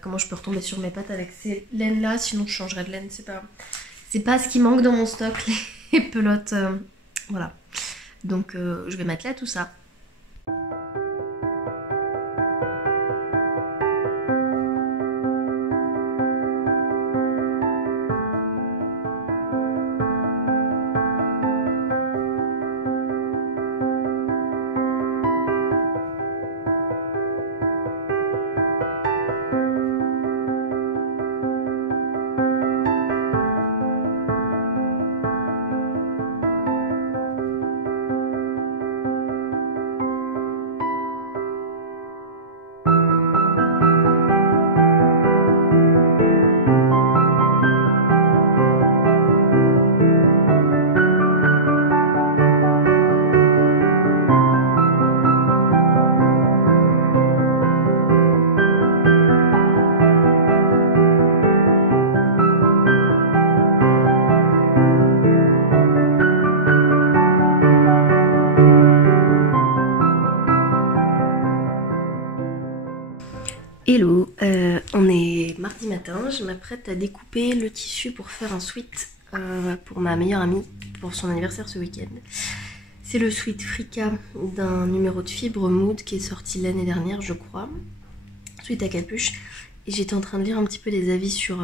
comment je peux retomber sur mes pattes avec ces laines là, sinon je changerai de laine, c'est pas ce qui manque dans mon stock, les pelotes, voilà. Donc je vais m'atteler à tout ça. Hello, on est mardi matin, je m'apprête à découper le tissu pour faire un sweat pour ma meilleure amie pour son anniversaire ce week-end. C'est le sweat Frika d'un numéro de Fibre Mood qui est sorti l'année dernière je crois, sweat à capuche. Et j'étais en train de lire un petit peu les avis sur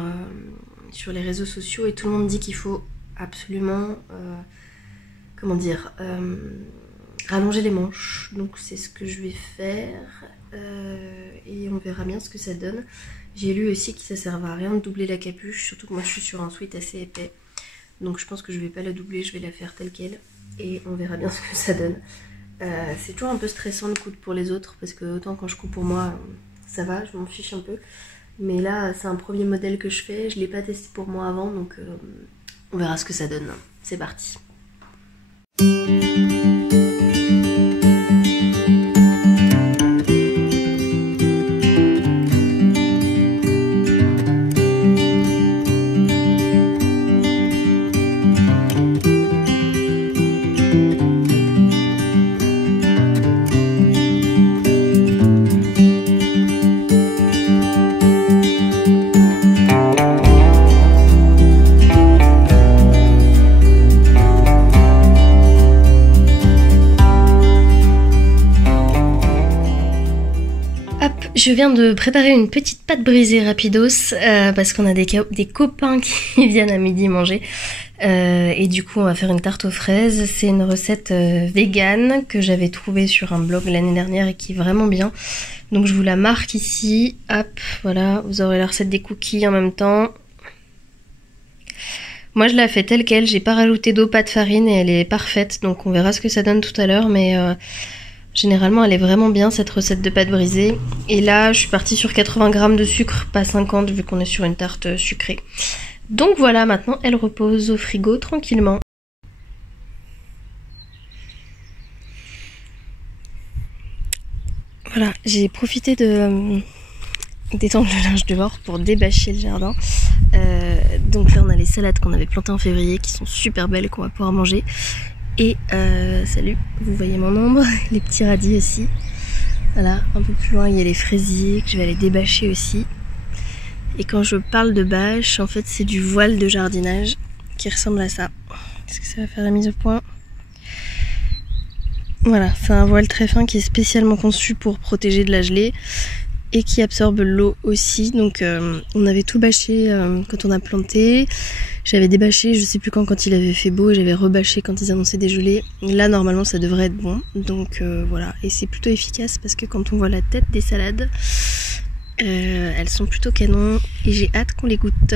les réseaux sociaux et tout le monde dit qu'il faut absolument, rallonger les manches. Donc c'est ce que je vais faire. Et on verra bien ce que ça donne. J'ai lu aussi que ça servait à rien de doubler la capuche, surtout que moi je suis sur un sweat assez épais, donc je pense que je vais pas la doubler, je vais la faire telle quelle et on verra bien ce que ça donne. C'est toujours un peu stressant de coudre pour les autres parce que autant quand je couds pour moi ça va, je m'en fiche un peu, mais là c'est un premier modèle que je fais, je l'ai pas testé pour moi avant, donc on verra ce que ça donne. C'est parti. Je viens de préparer une petite pâte brisée rapidos parce qu'on a des copains qui viennent à midi manger et du coup on va faire une tarte aux fraises. C'est une recette végane que j'avais trouvée sur un blog l'année dernière et qui est vraiment bien. Donc je vous la marque ici, hop, voilà, vous aurez la recette des cookies en même temps. Moi je la fais telle quelle, j'ai pas rajouté d'eau, pas de farine et elle est parfaite, donc on verra ce que ça donne tout à l'heure, mais généralement elle est vraiment bien cette recette de pâte brisée. Et là je suis partie sur 80 g de sucre, pas 50 vu qu'on est sur une tarte sucrée. Donc voilà, maintenant elle repose au frigo tranquillement. Voilà, j'ai profité d'étendre le linge dehors pour débâcher le jardin. Donc là on a les salades qu'on avait plantées en février qui sont super belles, qu'on va pouvoir manger. Et salut, vous voyez mon ombre, les petits radis aussi. Voilà, un peu plus loin il y a les fraisiers que je vais aller débâcher aussi. Et quand je parle de bâche, en fait c'est du voile de jardinage qui ressemble à ça. Est-ce que ça va faire la mise au point? Voilà, c'est un voile très fin qui est spécialement conçu pour protéger de la gelée et qui absorbe l'eau aussi. Donc on avait tout bâché quand on a planté. J'avais débâché, je sais plus quand il avait fait beau, et j'avais rebâché quand ils annonçaient des gelées. Là normalement ça devrait être bon, donc voilà. Et c'est plutôt efficace parce que quand on voit la tête des salades, elles sont plutôt canon et j'ai hâte qu'on les goûte.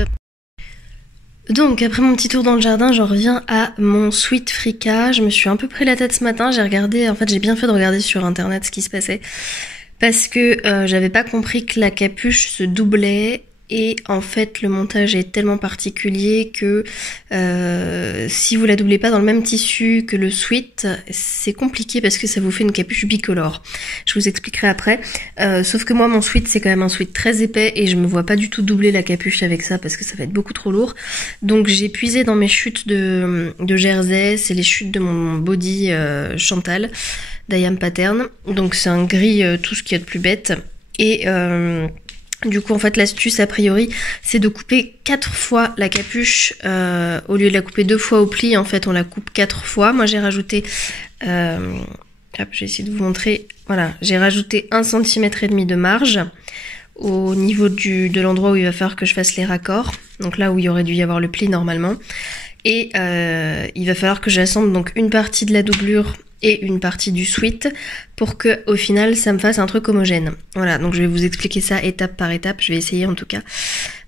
Donc après mon petit tour dans le jardin, j'en reviens à mon sweat Frika. Je me suis un peu pris la tête ce matin, j'ai regardé, en fait j'ai bien fait de regarder sur internet ce qui se passait. Parce que j'avais pas compris que la capuche se doublait Et en fait, le montage est tellement particulier que si vous la doublez pas dans le même tissu que le sweat, c'est compliqué parce que ça vous fait une capuche bicolore. Je vous expliquerai après. Sauf que moi, mon sweat, c'est quand même un sweat très épais et je me vois pas du tout doubler la capuche avec ça parce que ça va être beaucoup trop lourd. Donc j'ai puisé dans mes chutes de jersey, c'est les chutes de mon body Chantal d'Ayam Pattern. Donc c'est un gris tout ce qu'il y a de plus bête. Et du coup, en fait, l'astuce, a priori, c'est de couper 4 fois la capuche. Au lieu de la couper 2 fois au pli, en fait, on la coupe 4 fois. Moi, j'ai rajouté... hop, je vais essayer de vous montrer. Voilà, j'ai rajouté 1,5 cm de marge au niveau de l'endroit où il va falloir que je fasse les raccords. Donc là où il aurait dû y avoir le pli, normalement. Et il va falloir que j'assemble donc une partie de la doublure et une partie du sweat pour que au final ça me fasse un truc homogène. Voilà, donc je vais vous expliquer ça étape par étape, je vais essayer en tout cas.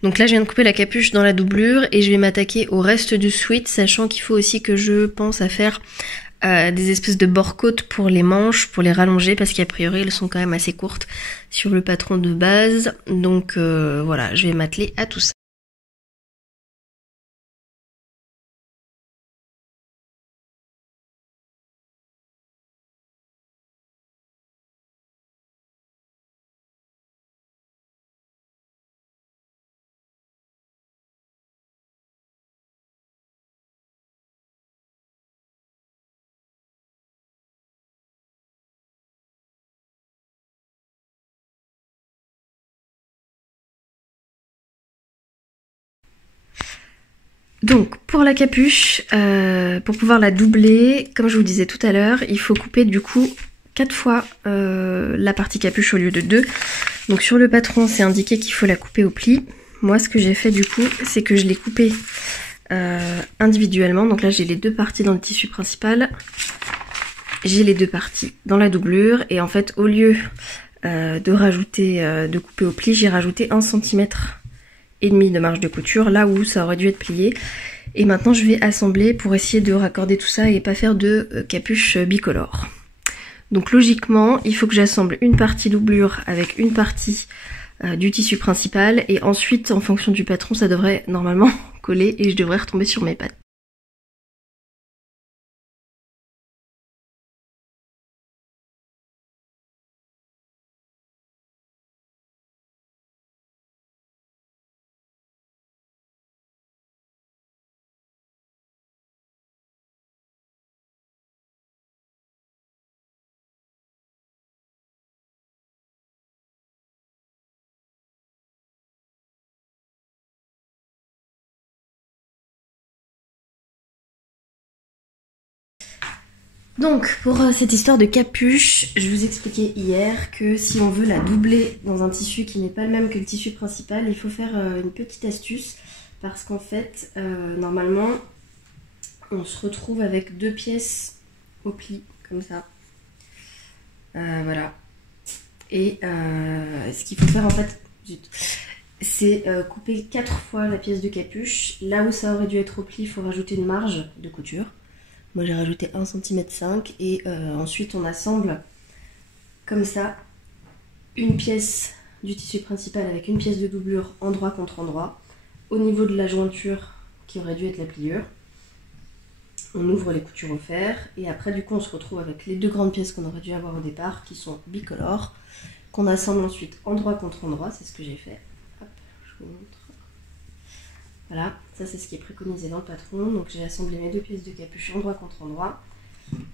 Donc là je viens de couper la capuche dans la doublure et je vais m'attaquer au reste du sweat, sachant qu'il faut aussi que je pense à faire des espèces de bord-côte pour les manches, pour les rallonger, parce qu'a priori elles sont quand même assez courtes sur le patron de base. Donc voilà, je vais m'atteler à tout ça. Donc pour la capuche, pour pouvoir la doubler, comme je vous disais tout à l'heure, il faut couper du coup 4 fois la partie capuche au lieu de 2. Donc sur le patron c'est indiqué qu'il faut la couper au pli. Moi ce que j'ai fait du coup c'est que je l'ai coupée individuellement. Donc là j'ai les deux parties dans le tissu principal, j'ai les deux parties dans la doublure et en fait au lieu de rajouter, de couper au pli, j'ai rajouté 1,5 cm et demi de marge de couture là où ça aurait dû être plié. Et maintenant je vais assembler pour essayer de raccorder tout ça et pas faire de capuche bicolore. Donc logiquement il faut que j'assemble une partie doublure avec une partie du tissu principal et ensuite en fonction du patron ça devrait normalement coller et je devrais retomber sur mes pattes. Donc pour cette histoire de capuche, je vous expliquais hier que si on veut la doubler dans un tissu qui n'est pas le même que le tissu principal, il faut faire une petite astuce parce qu'en fait, normalement, on se retrouve avec 2 pièces au pli, comme ça. Voilà. Et ce qu'il faut faire en fait, c'est couper 4 fois la pièce de capuche. Là où ça aurait dû être au pli, il faut rajouter une marge de couture. Moi j'ai rajouté 1,5 cm et ensuite on assemble comme ça une pièce du tissu principal avec une pièce de doublure endroit contre endroit. Au niveau de la jointure qui aurait dû être la pliure, on ouvre les coutures au fer et après du coup on se retrouve avec les 2 grandes pièces qu'on aurait dû avoir au départ qui sont bicolores, qu'on assemble ensuite endroit contre endroit, c'est ce que j'ai fait. Hop, je vous montre. Voilà, ça c'est ce qui est préconisé dans le patron. Donc j'ai assemblé mes 2 pièces de capuche endroit contre endroit.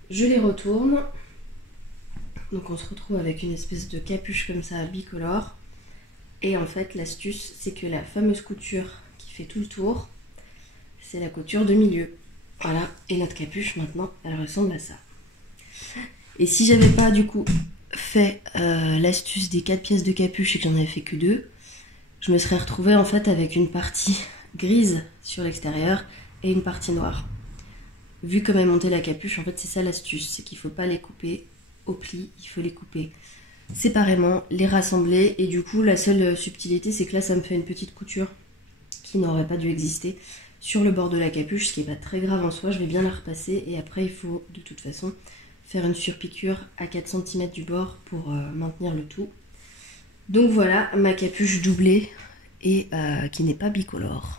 Je les retourne. Donc on se retrouve avec une espèce de capuche comme ça bicolore. Et en fait l'astuce c'est que la fameuse couture qui fait tout le tour, c'est la couture de milieu. Voilà, et notre capuche maintenant elle ressemble à ça. Et si j'avais pas du coup fait l'astuce des 4 pièces de capuche et que j'en avais fait que 2, je me serais retrouvée en fait avec une partie grise sur l'extérieur et une partie noire. Vu comme est montée la capuche, en fait c'est ça l'astuce, c'est qu'il ne faut pas les couper au pli, il faut les couper séparément, les rassembler et du coup la seule subtilité c'est que là ça me fait une petite couture qui n'aurait pas dû exister sur le bord de la capuche, ce qui n'est pas très grave en soi, je vais bien la repasser et après il faut de toute façon faire une surpiqûre à 4 cm du bord pour maintenir le tout. Donc voilà ma capuche doublée et qui n'est pas bicolore.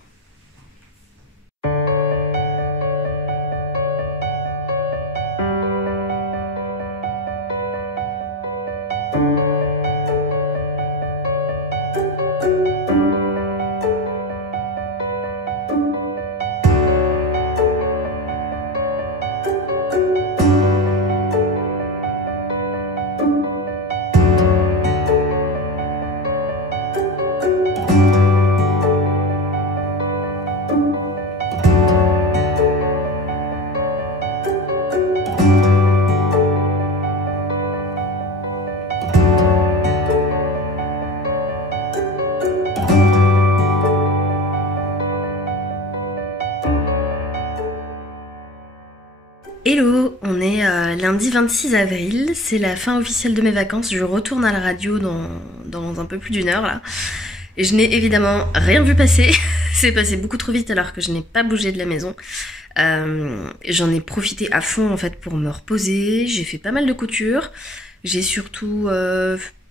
Hello, on est lundi 26 avril, c'est la fin officielle de mes vacances, je retourne à la radio dans un peu plus d'une heure là. Et je n'ai évidemment rien vu passer, c'est passé beaucoup trop vite alors que je n'ai pas bougé de la maison. J'en ai profité à fond en fait pour me reposer, j'ai fait pas mal de couture, j'ai surtout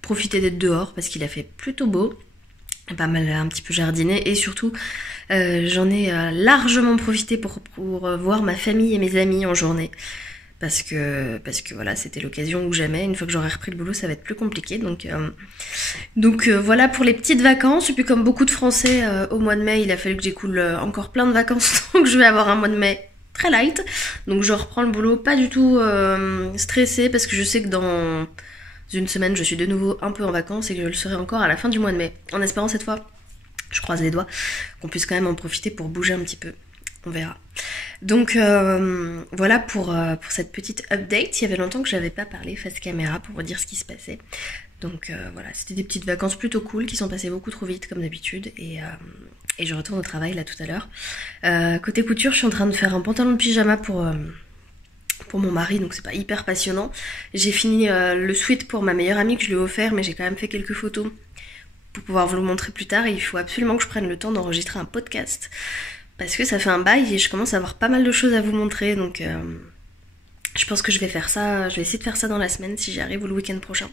profité d'être dehors parce qu'il a fait plutôt beau. Pas mal un petit peu jardiné et surtout j'en ai largement profité pour voir ma famille et mes amis en journée parce que voilà, c'était l'occasion ou jamais. Une fois que j'aurai repris le boulot, ça va être plus compliqué, donc voilà pour les petites vacances. Et puis comme beaucoup de Français, au mois de mai il a fallu que j'écoule encore plein de vacances, donc je vais avoir un mois de mai très light, donc je reprends le boulot pas du tout stressée parce que je sais que dans une semaine, je suis de nouveau un peu en vacances et que je le serai encore à la fin du mois de mai. En espérant cette fois, je croise les doigts, qu'on puisse quand même en profiter pour bouger un petit peu. On verra. Donc voilà pour cette petite update. Il y avait longtemps que je n'avais pas parlé face caméra pour vous dire ce qui se passait. Donc voilà, c'était des petites vacances plutôt cool qui sont passées beaucoup trop vite comme d'habitude. Et je retourne au travail là tout à l'heure. Côté couture, je suis en train de faire un pantalon de pyjama pour mon mari, donc c'est pas hyper passionnant. J'ai fini le sweat pour ma meilleure amie que je lui ai offert, mais j'ai quand même fait quelques photos pour pouvoir vous le montrer plus tard. Et il faut absolument que je prenne le temps d'enregistrer un podcast parce que ça fait un bail et je commence à avoir pas mal de choses à vous montrer, donc je pense que je vais faire ça, je vais essayer de faire ça dans la semaine si j'y arrive ou le week-end prochain.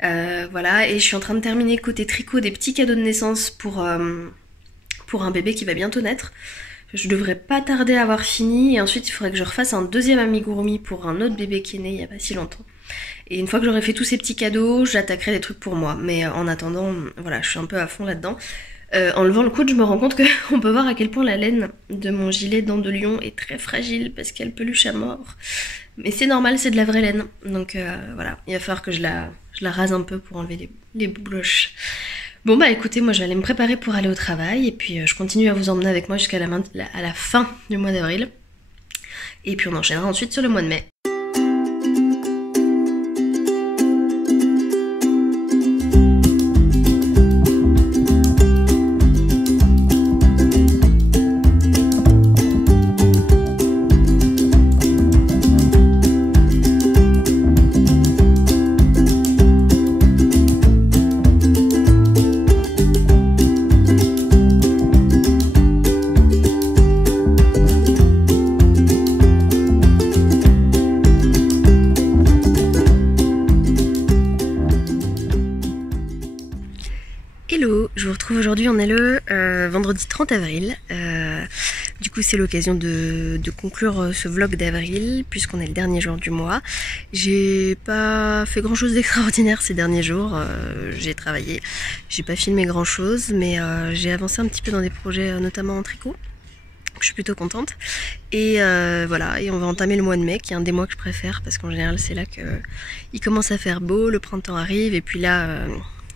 Voilà, et je suis en train de terminer côté tricot des petits cadeaux de naissance pour un bébé qui va bientôt naître. Je devrais pas tarder à avoir fini et ensuite il faudrait que je refasse un deuxième amigurumi pour un autre bébé qui est né il y a pas si longtemps. Et une fois que j'aurai fait tous ces petits cadeaux, j'attaquerai des trucs pour moi. Mais en attendant, voilà, je suis un peu à fond là-dedans. En levant le coude, je me rends compte qu'on peut voir à quel point la laine de mon gilet dents de lion est très fragile parce qu'elle peluche à mort. Mais c'est normal, c'est de la vraie laine. Donc voilà, il va falloir que je la rase un peu pour enlever les bouloches. Bon bah écoutez, moi je vais aller me préparer pour aller au travail et puis je continue à vous emmener avec moi jusqu'à la fin du mois d'avril. Et puis on enchaînera ensuite sur le mois de mai. Hello, je vous retrouve aujourd'hui, on est le vendredi 30 avril. Du coup c'est l'occasion de conclure ce vlog d'avril puisqu'on est le dernier jour du mois. J'ai pas fait grand chose d'extraordinaire ces derniers jours, j'ai travaillé, j'ai pas filmé grand chose mais j'ai avancé un petit peu dans des projets notamment en tricot. Je suis plutôt contente et voilà, et on va entamer le mois de mai qui est un des mois que je préfère parce qu'en général c'est là que il commence à faire beau, le printemps arrive et puis là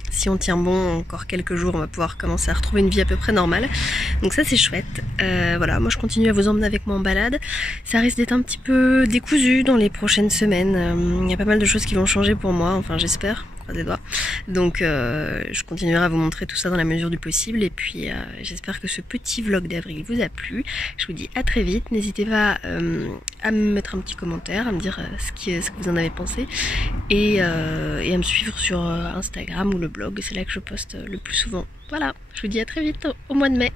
si on tient bon encore quelques jours on va pouvoir commencer à retrouver une vie à peu près normale, donc ça c'est chouette. Voilà, moi je continue à vous emmener avec moi en balade, ça risque d'être un petit peu décousu dans les prochaines semaines, il y a pas mal de choses qui vont changer pour moi, enfin j'espère, croisez les doigts. Donc je continuerai à vous montrer tout ça dans la mesure du possible et puis j'espère que ce petit vlog d'avril vous a plu. Je vous dis à très vite, n'hésitez pas à me mettre un petit commentaire, à me dire ce que vous en avez pensé et à me suivre sur Instagram ou le blog, c'est là que je poste le plus souvent. Voilà, je vous dis à très vite au mois de mai.